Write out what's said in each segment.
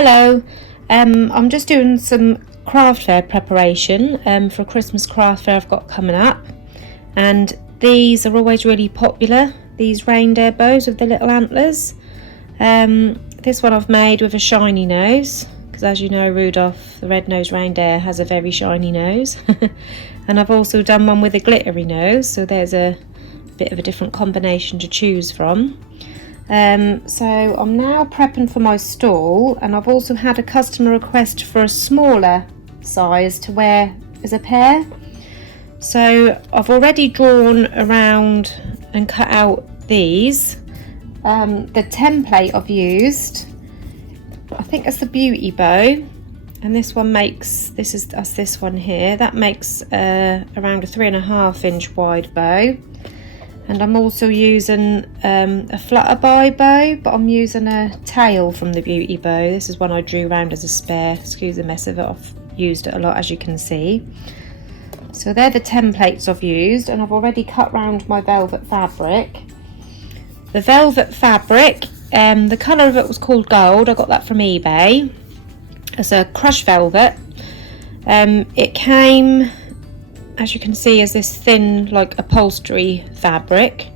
Hello, I'm just doing some craft fair preparation for a Christmas craft fair I've got coming up, and these are always really popular, these reindeer bows with the little antlers. This one I've made with a shiny nose, because as you know, Rudolph the red-nosed reindeer has a very shiny nose. And I've also done one with a glittery nose, so there's a bit of a different combination to choose from. So I'm now prepping for my stall, and I've also had a customer request for a smaller size to wear as a pair. So I've already drawn around and cut out these. The template I've used, I think it's the Beauty Bow, and this one makes, this one here, that makes around a 3.5 inch wide bow. And I'm also using a Flutterby bow, but I'm using a tail from the Beauty Bow. This is one I drew round as a spare. Excuse the mess of it, I've used it a lot, as you can see. So they're the templates I've used, and I've already cut round my velvet fabric. The velvet fabric, the colour of it was called gold. I got that from eBay. It's a crushed velvet. It came, as you can see, as this thin, like, upholstery fabric.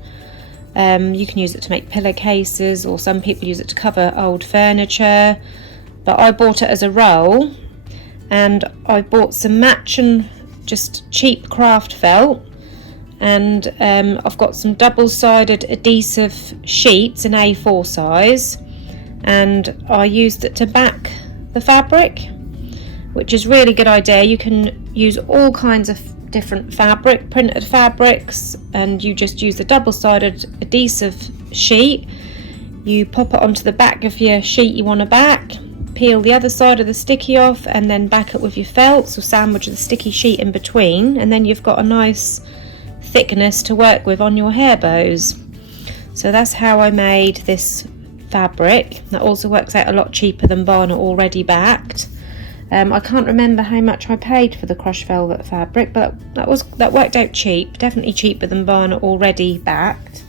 You can use it to make pillowcases, or some people use it to cover old furniture, but I bought it as a roll, and I bought some matching just cheap craft felt, and I've got some double-sided adhesive sheets in A4 size, and I used it to back the fabric, which is a really good idea. You can use all kinds of different fabric, printed fabrics, and you just use the double-sided adhesive sheet. You pop it onto the back of your sheet you want to back, peel the other side of the sticky off, and then back it with your felt, so sandwich the sticky sheet in between, and then you've got a nice thickness to work with on your hair bows. So that's how I made this fabric. That also works out a lot cheaper than buying it already backed. I can't remember how much I paid for the crushed velvet fabric, but that worked out cheap, definitely cheaper than buying it already backed.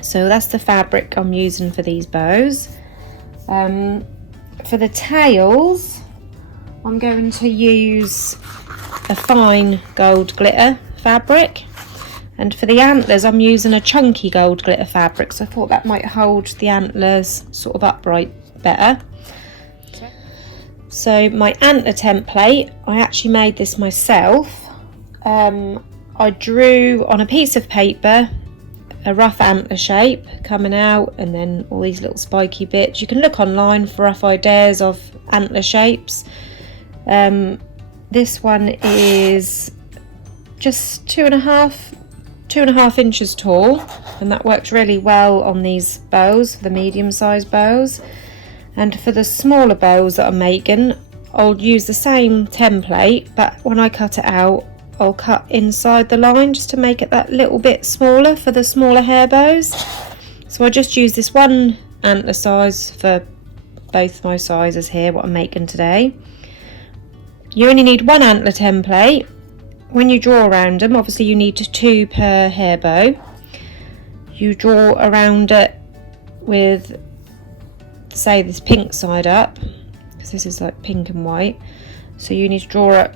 So that's the fabric I'm using for these bows. For the tails, I'm going to use a fine gold glitter fabric, and for the antlers I'm using a chunky gold glitter fabric, so I thought that might hold the antlers sort of upright better. So my antler template, I actually made this myself. I drew on a piece of paper a rough antler shape coming out, and then all these little spiky bits. You can look online for rough ideas of antler shapes. This one is just 2.5 inches tall, and that works really well on these bows, the medium-sized bows. And for the smaller bows that I'm making, I'll use the same template, but when I cut it out, I'll cut inside the line just to make it that little bit smaller for the smaller hair bows. So I just use this one antler size for both my sizes here, what I'm making today. You only need one antler template. When you draw around them, obviously you need 2 per hair bow. You draw around it with, say, this pink side up, because this is like pink and white, so you need to draw it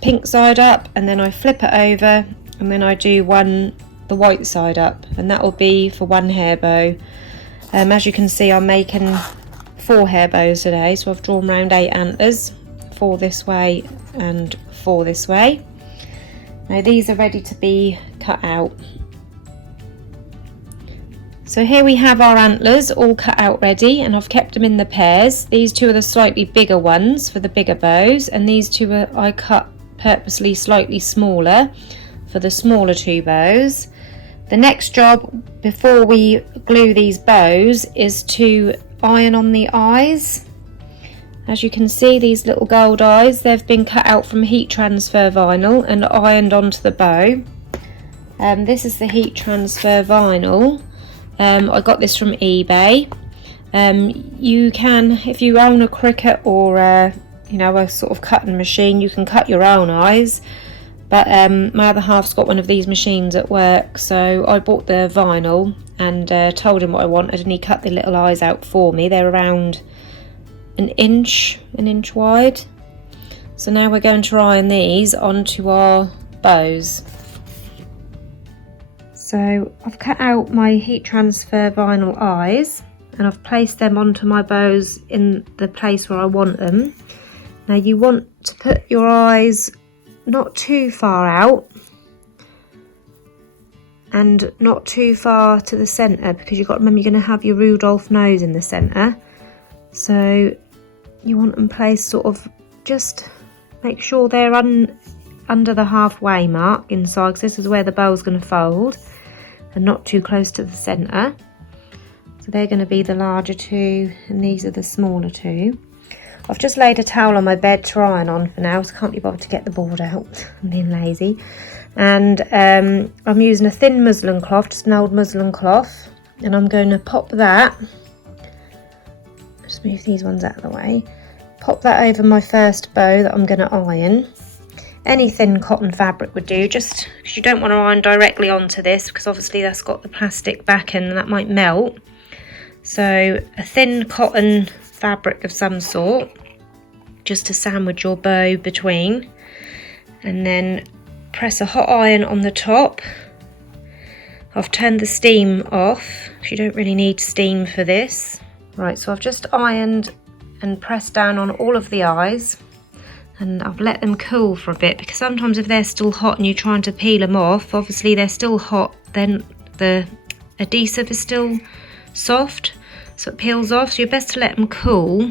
pink side up, and then I flip it over, and then I do the white side up, and that will be for one hair bow. As you can see, I'm making 4 hair bows today, so I've drawn around 8 antlers, 4 this way and 4 this way. Now these are ready to be cut out. So here we have our antlers all cut out ready, and I've kept them in the pairs. These 2 are the slightly bigger ones for the bigger bows, and these 2 I cut purposely slightly smaller for the smaller 2 bows. The next job before we glue these bows is to iron on the eyes. As you can see, these little gold eyes, they've been cut out from heat transfer vinyl and ironed onto the bow. This is the heat transfer vinyl. I got this from eBay. You can, if you own a Cricut or a sort of cutting machine, you can cut your own eyes, but my other half's got one of these machines at work, so I bought the vinyl and told him what I wanted, and he cut the little eyes out for me. They're around an inch wide. So now we're going to iron these onto our bows. So I've cut out my heat transfer vinyl eyes and I've placed them onto my bows in the place where I want them. Now you want to put your eyes not too far out and not too far to the centre, because you've got to remember you're going to have your Rudolph nose in the centre. So you want them placed sort of, just make sure they're under the halfway mark inside, because this is where the bow's going to fold, and not too close to the centre. So they're going to be the larger two and these are the smaller two. I've just laid a towel on my bed to iron on for now, so I can't be bothered to get the board out. I'm being lazy. And I'm using a thin muslin cloth, just an old muslin cloth, and I'm going to pop that, just move these ones out of the way, pop that over my first bow that I'm going to iron. Any thin cotton fabric would do, just because you don't want to iron directly onto this, because obviously that's got the plastic backing and that might melt. So a thin cotton fabric of some sort, just to sandwich your bow between, and then press a hot iron on the top. I've turned the steam off because you don't really need steam for this. Right, so I've just ironed and pressed down on all of the eyes, and I've let them cool for a bit, because sometimes if they're still hot and you're trying to peel them off, obviously they're still hot, then the adhesive is still soft, so it peels off. So you're best to let them cool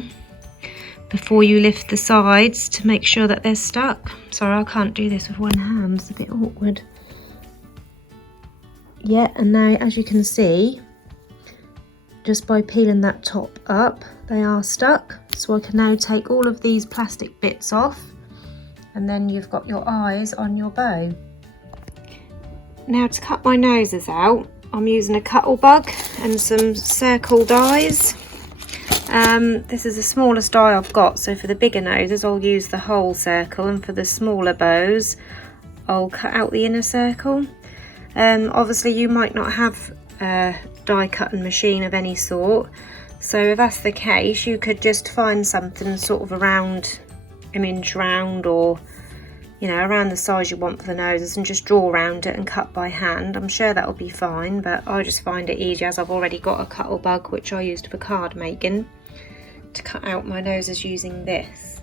before you lift the sides to make sure that they're stuck. Sorry, I can't do this with one hand, it's a bit awkward. Yeah, and now as you can see, just by peeling that top up, they are stuck. So I can now take all of these plastic bits off, and then you've got your eyes on your bow. Now to cut my noses out, I'm using a Cuttlebug and some circle dies. This is the smallest die I've got, so for the bigger noses I'll use the whole circle, and for the smaller bows I'll cut out the inner circle. Obviously you might not have a die cutting machine of any sort, so if that's the case you could just find something sort of around an inch round, or around the size you want for the noses, and just draw around it and cut by hand. I'm sure that'll be fine, but I just find it easier, as I've already got a Cuttlebug which I used for card making, to cut out my noses using this.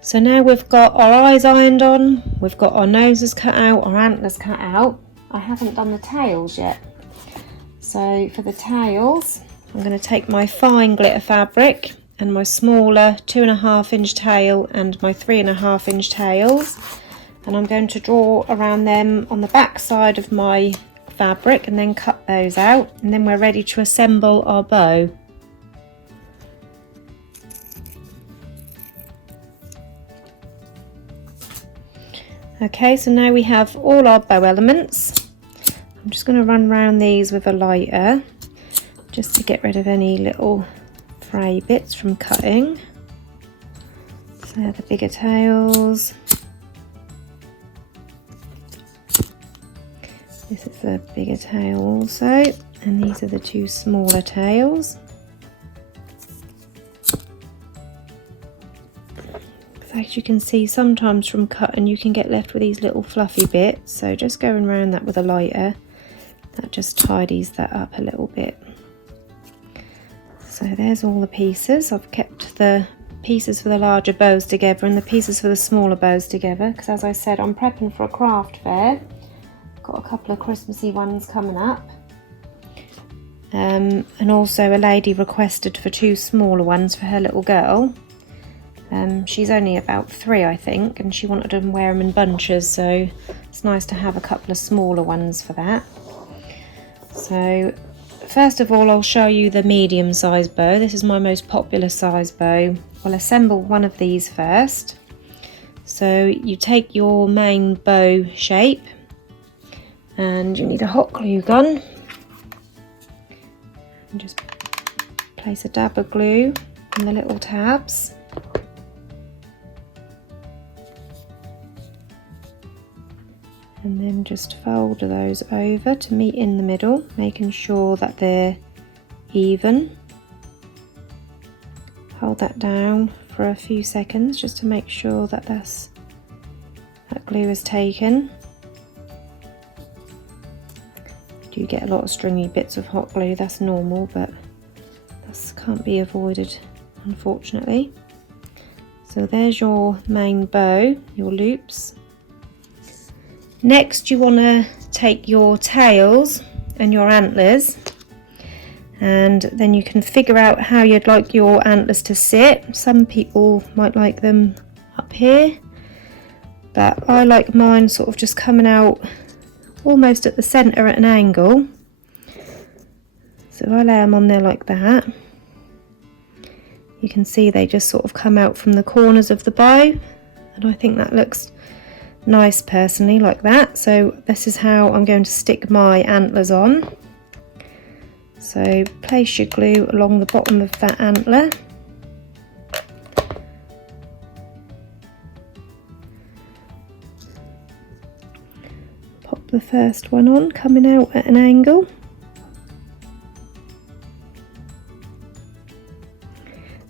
So now we've got our eyes ironed on, we've got our noses cut out, our antlers cut out. I haven't done the tails yet. So for the tails, I'm going to take my fine glitter fabric and my smaller 2.5 inch tail and my 3.5 inch tails, and I'm going to draw around them on the back side of my fabric and then cut those out, and then we're ready to assemble our bow. Okay, so now we have all our bow elements. I'm just going to run around these with a lighter just to get rid of any little fray bits from cutting. So they're the bigger tails. This is the bigger tail also, and these are the two smaller tails. As you can see, sometimes from cutting you can get left with these little fluffy bits, so just going around that with a lighter, that just tidies that up a little bit. So there's all the pieces. I've kept the pieces for the larger bows together and the pieces for the smaller bows together, because as I said, I'm prepping for a craft fair. Got a couple of Christmassy ones coming up, and also a lady requested for 2 smaller ones for her little girl. She's only about 3 I think, and she wanted to wear them in bunches, so it's nice to have a couple of smaller ones for that. So first of all, I'll show you the medium size bow. This is my most popular size bow. I'll assemble one of these first. So you take your main bow shape, and you need a hot glue gun, and just place a dab of glue in the little tabs. And then just fold those over to meet in the middle, making sure that they're even. hold that down for a few seconds just to make sure that that glue is taken. You get a lot of stringy bits of hot glue, that's normal, but that can't be avoided, unfortunately. So there's your main bow, your loops. Next you want to take your tails and your antlers, and then you can figure out how you'd like your antlers to sit. Some people might like them up here, but I like mine sort of just coming out almost at the centre at an angle. So I lay them on there like that. You can see they just sort of come out from the corners of the bow, and I think that looks nice personally like that. So this is how I'm going to stick my antlers on. So place your glue along the bottom of that antler. Pop the first one on, coming out at an angle.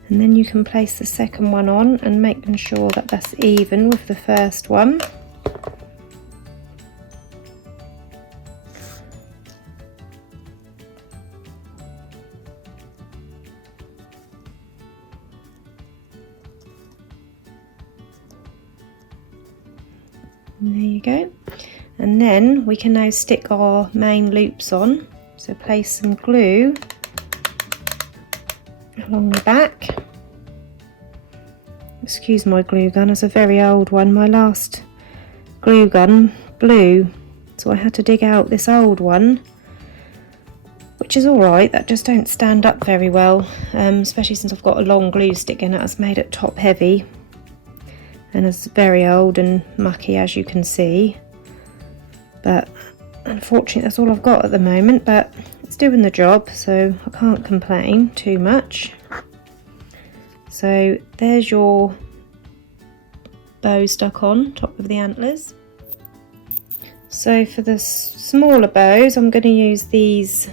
And then you can place the second one on and making sure that that's even with the first one. And there you go. And then we can now stick our main loops on. So place some glue along the back. Excuse my glue gun, it's a very old one. My last glue gun blew, so I had to dig out this old one, which is alright, that just don't stand up very well, especially since I've got a long glue stick in it. It's made it top heavy and it's very old and mucky, as you can see, but unfortunately that's all I've got at the moment, but it's doing the job, so I can't complain too much. So there's your bow stuck on top of the antlers. So for the smaller bows I'm going to use these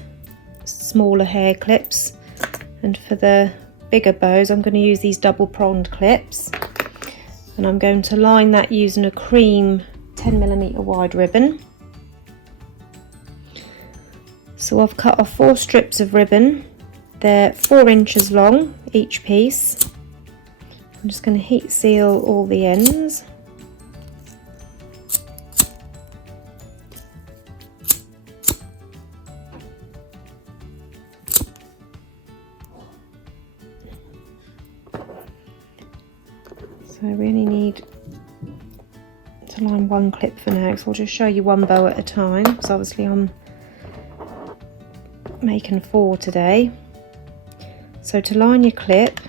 smaller hair clips, and for the bigger bows I'm going to use these double pronged clips, and I'm going to line that using a cream 10mm wide ribbon. So I've cut off 4 strips of ribbon, they're 4 inches long each piece. I'm just going to heat seal all the ends. So I really need to line one clip for now, so I'll just show you one bow at a time, because obviously I'm making 4 today. So to line your clip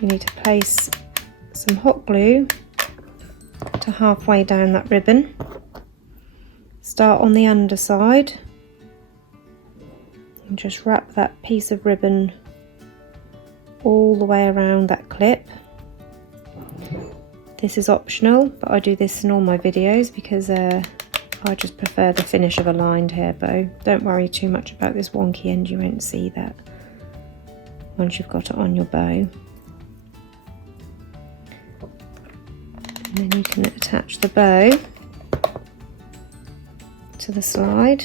you need to place some hot glue to halfway down that ribbon. Start on the underside and just wrap that piece of ribbon all the way around that clip. This is optional, but I do this in all my videos because I just prefer the finish of a lined hair bow. Don't worry too much about this wonky end, you won't see that once you've got it on your bow. And then you can attach the bow to the slide.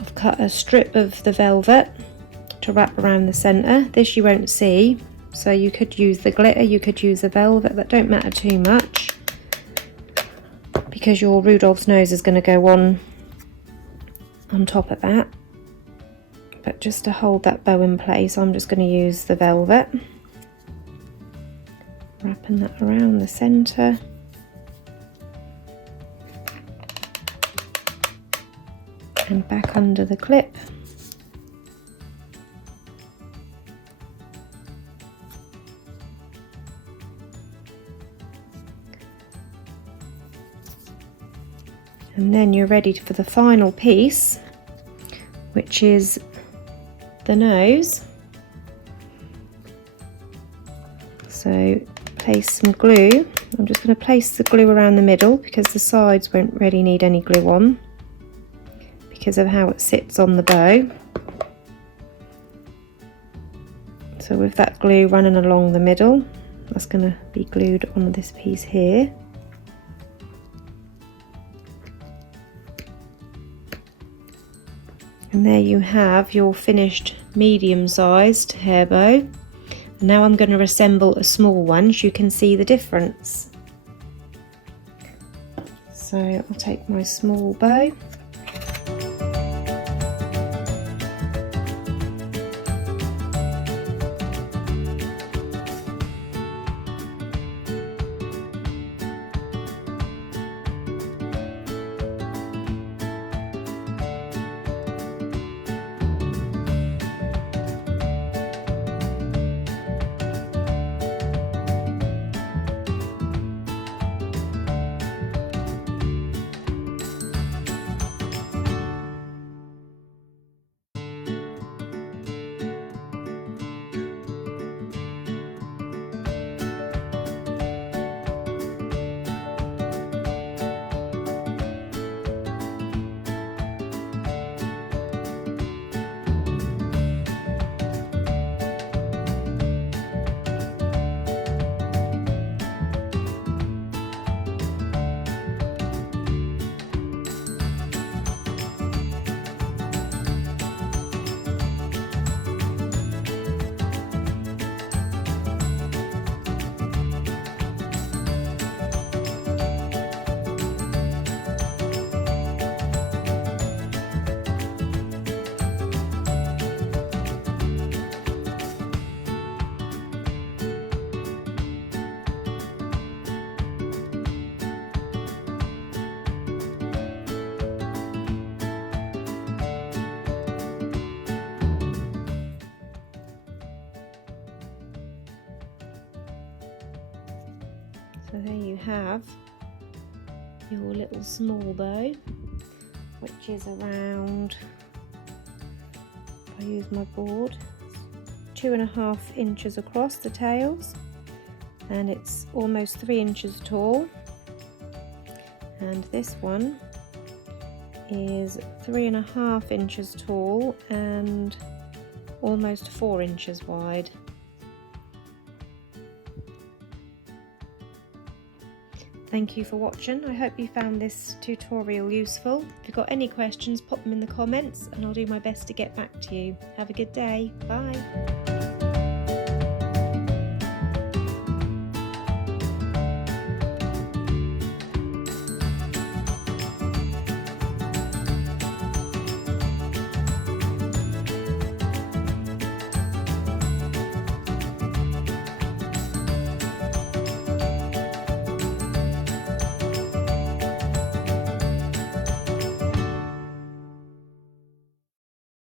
I've cut a strip of the velvet to wrap around the centre. This you won't see, so you could use the glitter, you could use the velvet, that don't matter too much because your Rudolph's nose is going to go on top of that. But just to hold that bow in place I'm just going to use the velvet, wrapping that around the centre. And back under the clip. And then you're ready for the final piece, which is the nose. So place some glue I'm just going to place the glue around the middle because the sides won't really need any glue on because of how it sits on the bow. So with that glue running along the middle, that's going to be glued on this piece here. And there you have your finished medium-sized hair bow. Now I'm going to assemble a small one so you can see the difference. So I'll take my small bow. So there you have your little small bow, which is around, if I use my board, 2.5 inches across the tails, and it's almost 3 inches tall. And this one is 3.5 inches tall and almost 4 inches wide. Thank you for watching. I hope you found this tutorial useful. If you've got any questions, pop them in the comments and I'll do my best to get back to you. Have a good day. Bye.